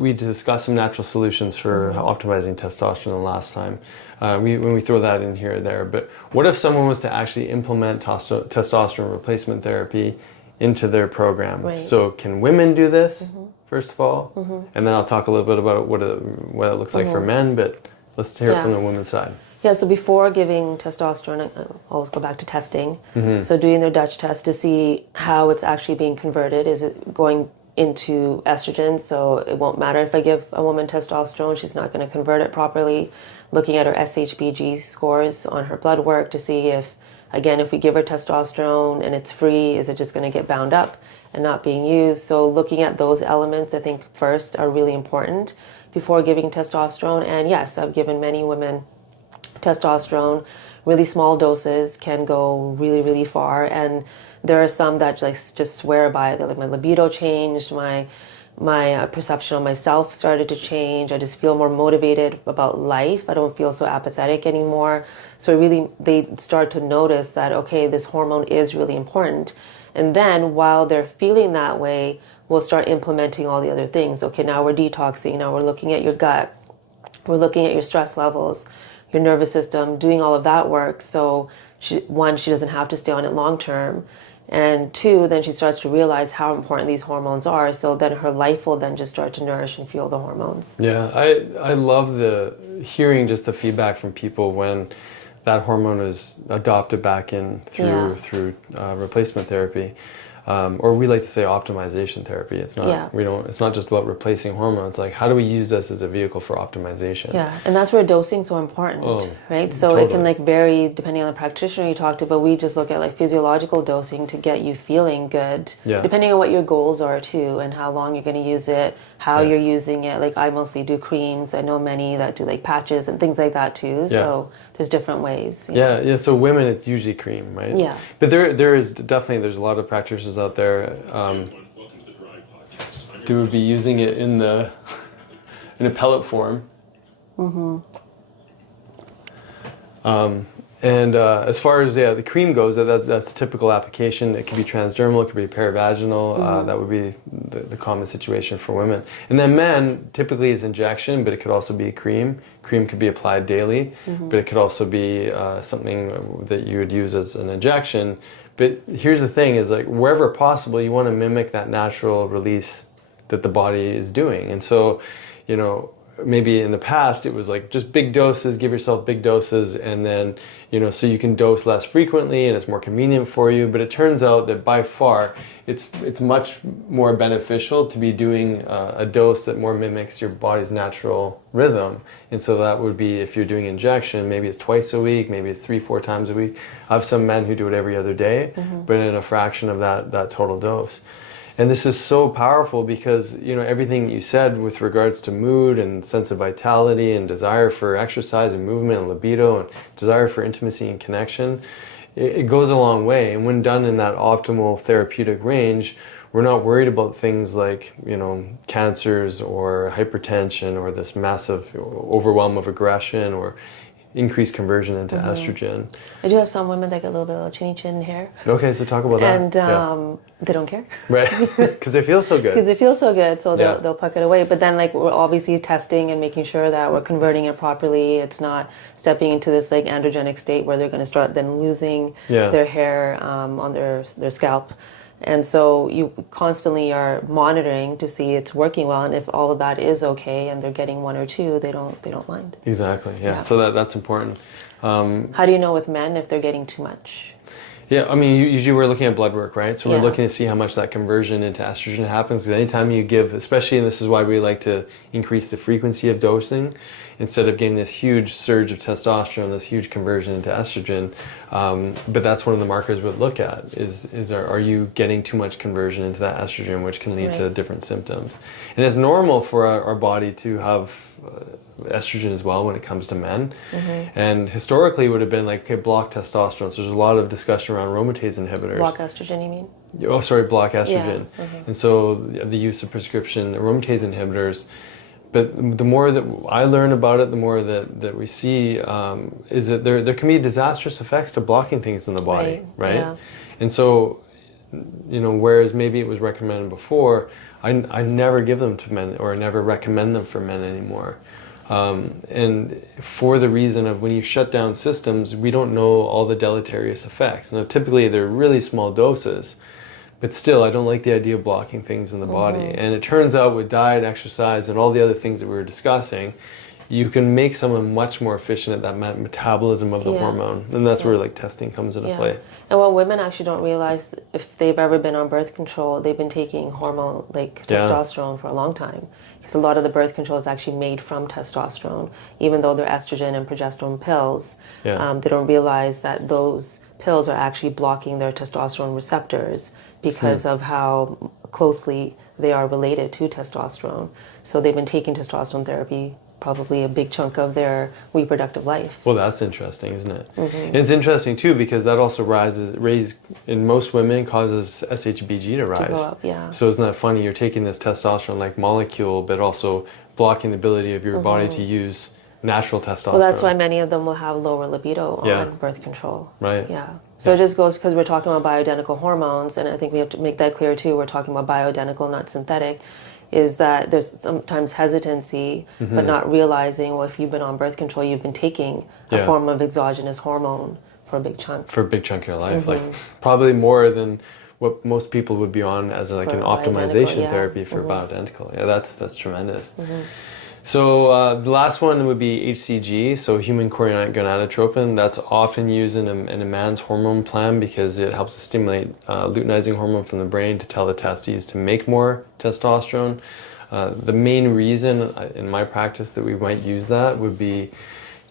we discussed some natural solutions for optimizing testosterone the last time. When we throw that in here or there. But what if someone was to actually implement testosterone replacement therapy into their program? Right. So can women do this, first of all? And then I'll talk a little bit about what it looks like for men, but let's hear it from the women's side. Yeah, so before giving testosterone, I always go back to testing. So doing their Dutch test to see how it's actually being converted. Is it going into estrogen? So it won't matter if I give a woman testosterone, she's not going to convert it properly. Looking at her SHBG scores on her blood work to see if, again, if we give her testosterone and it's free, is it just going to get bound up and not being used? So looking at those elements, I think, first are really important before giving testosterone. And yes, I've given many women testosterone. Really small doses can go really, really far. And there are some that just swear by it. Like, my libido changed, my perception of myself started to change. I just feel more motivated about life. I don't feel so apathetic anymore. So really, they start to notice that, okay, this hormone is really important. And then while they're feeling that way, we'll start implementing all the other things. Okay, now we're detoxing. Now we're looking at your gut. We're looking at your stress levels, your nervous system, doing all of that work. So she doesn't have to stay on it long term. And two, then she starts to realize how important these hormones are. So then her life will then just start to nourish and fuel the hormones. Yeah, I love hearing just the feedback from people when that hormone is adopted back in through replacement therapy. Or we like to say optimization therapy. It's not it's not just about replacing hormones. Like, how do we use this as a vehicle for optimization? Yeah, and that's where dosing is so important, right? So totally. It can vary depending on the practitioner you talk to, but we just look at physiological dosing to get you feeling good, depending on what your goals are too, and how long you're going to use it, how you're using it. Like, I mostly do creams. I know many that do patches and things like that too. So there's different ways. Yeah. So women, it's usually cream, right? Yeah. But there's a lot of practitioners out there they would be using it in a pellet form. And as far as the cream goes, that's a typical application. It could be transdermal, it could be perivaginal. That would be the common situation for women. And then men, typically is injection, but it could also be cream. Cream could be applied daily, but it could also be something that you would use as an injection. But here's the thing: is wherever possible, you want to mimic that natural release that the body is doing. And so, maybe in the past it was just big doses, give yourself big doses, and then so you can dose less frequently and it's more convenient for you. But it turns out that by far it's much more beneficial to be doing a dose that more mimics your body's natural rhythm. And so that would be, if you're doing injection, maybe it's twice a week, maybe it's 3-4 times a week. I have some men who do it every other day, but in a fraction of that total dose. And this is so powerful because, everything you said with regards to mood and sense of vitality and desire for exercise and movement and libido and desire for intimacy and connection, it goes a long way. And when done in that optimal therapeutic range, we're not worried about things like, cancers or hypertension or this massive overwhelm of aggression or increased conversion into estrogen. I do have some women that get a little bit of chinny chin hair. Okay, so talk about that. And they don't care. Right, because they feel so good. Because they feel so good, so they'll pluck it away. But then we're obviously testing and making sure that we're converting it properly. It's not stepping into this androgenic state where they're going to start then losing their hair on their scalp. And so you constantly are monitoring to see it's working well, and if all of that is okay and they're getting 1 or 2, they don't mind. Exactly. Yeah. So that's important. How do you know with men if they're getting too much? Yeah, I mean, usually we're looking at blood work, right? So we're looking to see how much that conversion into estrogen happens. Because anytime you give, especially, and this is why we like to increase the frequency of dosing, instead of getting this huge surge of testosterone, this huge conversion into estrogen. But that's one of the markers we'd look at is are you getting too much conversion into that estrogen, which can lead to different symptoms. And it's normal for our body to have estrogen as well when it comes to men. And historically it would have been block testosterone. So there's a lot of discussion around aromatase inhibitors. Block estrogen, you mean? Oh, sorry, block estrogen. And so the use of prescription aromatase inhibitors. But the more that I learn about it, the more that we see is that there can be disastrous effects to blocking things in the body, right? Yeah. And so whereas maybe it was recommended before, I never give them to men or never recommend them for men anymore. And for the reason of when you shut down systems, we don't know all the deleterious effects. Now, typically they're really small doses, but still, I don't like the idea of blocking things in the body. And it turns out with diet, exercise, and all the other things that we were discussing, you can make someone much more efficient at that metabolism of the hormone. And that's where like testing comes into play. And what women actually don't realize, if they've ever been on birth control, they've been taking hormone like testosterone for a long time. Because a lot of the birth control is actually made from testosterone, even though they're estrogen and progesterone pills. They don't realize that those pills are actually blocking their testosterone receptors because of how closely they are related to testosterone. So they've been taking testosterone therapy probably a big chunk of their reproductive life. Well, that's interesting, isn't it? And it's interesting too because that also raise in most women causes SHBG to rise. To go up, So isn't that funny? You're taking this testosterone-like molecule, but also blocking the ability of your body to use natural testosterone. Well, that's why many of them will have lower libido on birth control. Right. Yeah. So it just goes because we're talking about bioidentical hormones, and I think we have to make that clear too. We're talking about bioidentical, not synthetic. Is that there's sometimes hesitancy, but not realizing, well, if you've been on birth control, you've been taking a form of exogenous hormone for a big chunk. For a big chunk of your life. Like probably more than what most people would be on as like an optimization therapy for bioidentical. Yeah, that's tremendous. So the last one would be HCG, so human chorionic gonadotropin. That's often used in a man's hormone plan because it helps to stimulate luteinizing hormone from the brain to tell the testes to make more testosterone. The main reason in my practice that we might use that would be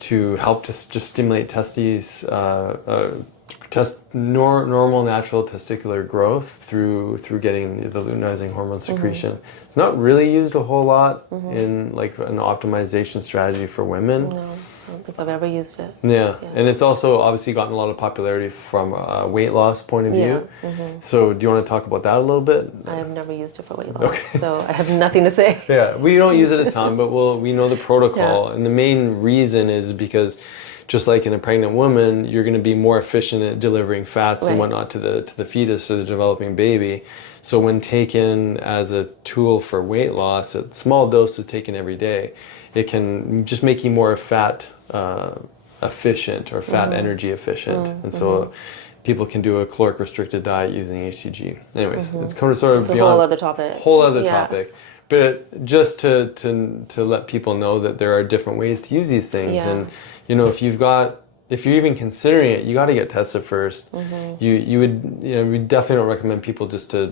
to help to just stimulate testes, normal natural testicular growth through getting the luteinizing hormone secretion. It's not really used a whole lot in like an optimization strategy for women. No, I don't think I've ever used it. Yeah, and it's also obviously gotten a lot of popularity from a weight loss point of view. So do you want to talk about that a little bit? I have never used it for weight loss, so I have nothing to say. Yeah, we don't use it a ton, but we know the protocol, and the main reason is because just like in a pregnant woman, you're going to be more efficient at delivering fats and whatnot to the fetus or the developing baby. So when taken as a tool for weight loss at small doses taken every day, it can just make you more fat efficient or fat energy efficient. And so people can do a caloric restricted diet using HCG. Anyways, it's kind of sort of it's beyond a whole other topic. Whole other topic. But just to let people know that there are different ways to use these things, and if you're even considering it, you got to get tested first. We definitely don't recommend people just to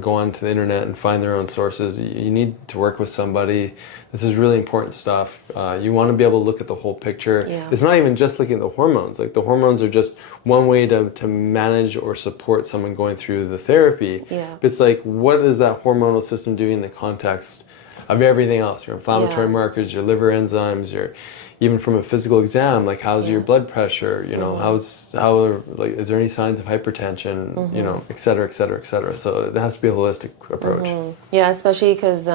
go onto the internet and find their own sources. You need to work with somebody. This is really important stuff. You want to be able to look at the whole picture. It's not even just looking at the hormones. Like the hormones are just one way to manage or support someone going through the therapy. But it's like, what is that hormonal system doing in the context of everything else? Your inflammatory markers, your liver enzymes, even from a physical exam, like how's your blood pressure, is there any signs of hypertension, et cetera, et cetera, et cetera. So it has to be a holistic approach. Yeah, especially because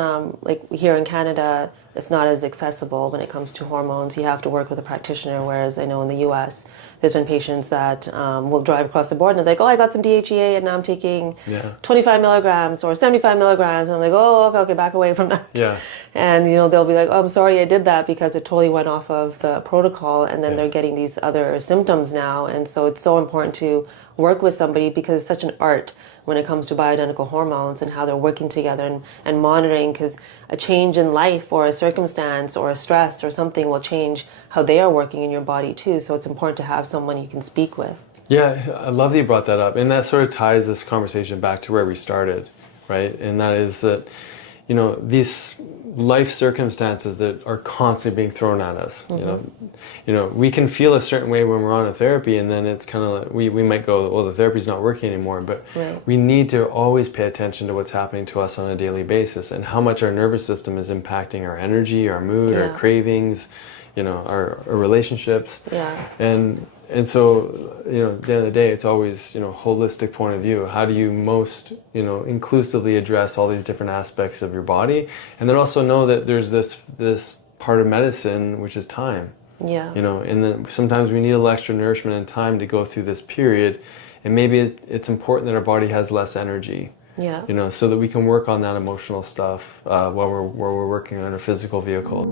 like here in Canada, it's not as accessible when it comes to hormones. You have to work with a practitioner, whereas I know in the US, there's been patients that will drive across the board and they're like, oh, I got some DHEA and now I'm taking 25 milligrams or 75 milligrams. And I'm like, oh, okay, back away from that. And, they'll be like, oh, I'm sorry I did that because it totally went off of the protocol. And then they're getting these other symptoms now. And so it's so important to work with somebody because it's such an art when it comes to bioidentical hormones and how they're working together and monitoring, because a change in life or a circumstance or a stress or something will change how they are working in your body too. So it's important to have someone you can speak with. Yeah, I love that you brought that up. And that sort of ties this conversation back to where we started, right? And that is that, these life circumstances that are constantly being thrown at us, we can feel a certain way when we're on a therapy, and then it's kind of like, we might go, well, the therapy's not working anymore, but we need to always pay attention to what's happening to us on a daily basis and how much our nervous system is impacting our energy, our mood, our cravings, our relationships. And so, at the end of the day, it's always, holistic point of view. How do you most, inclusively address all these different aspects of your body? And then also know that there's this part of medicine, which is time. And then sometimes we need a little extra nourishment and time to go through this period. and maybe it's important that our body has less energy. Yeah. You know, so that we can work on that emotional stuff while we're working on our physical vehicle.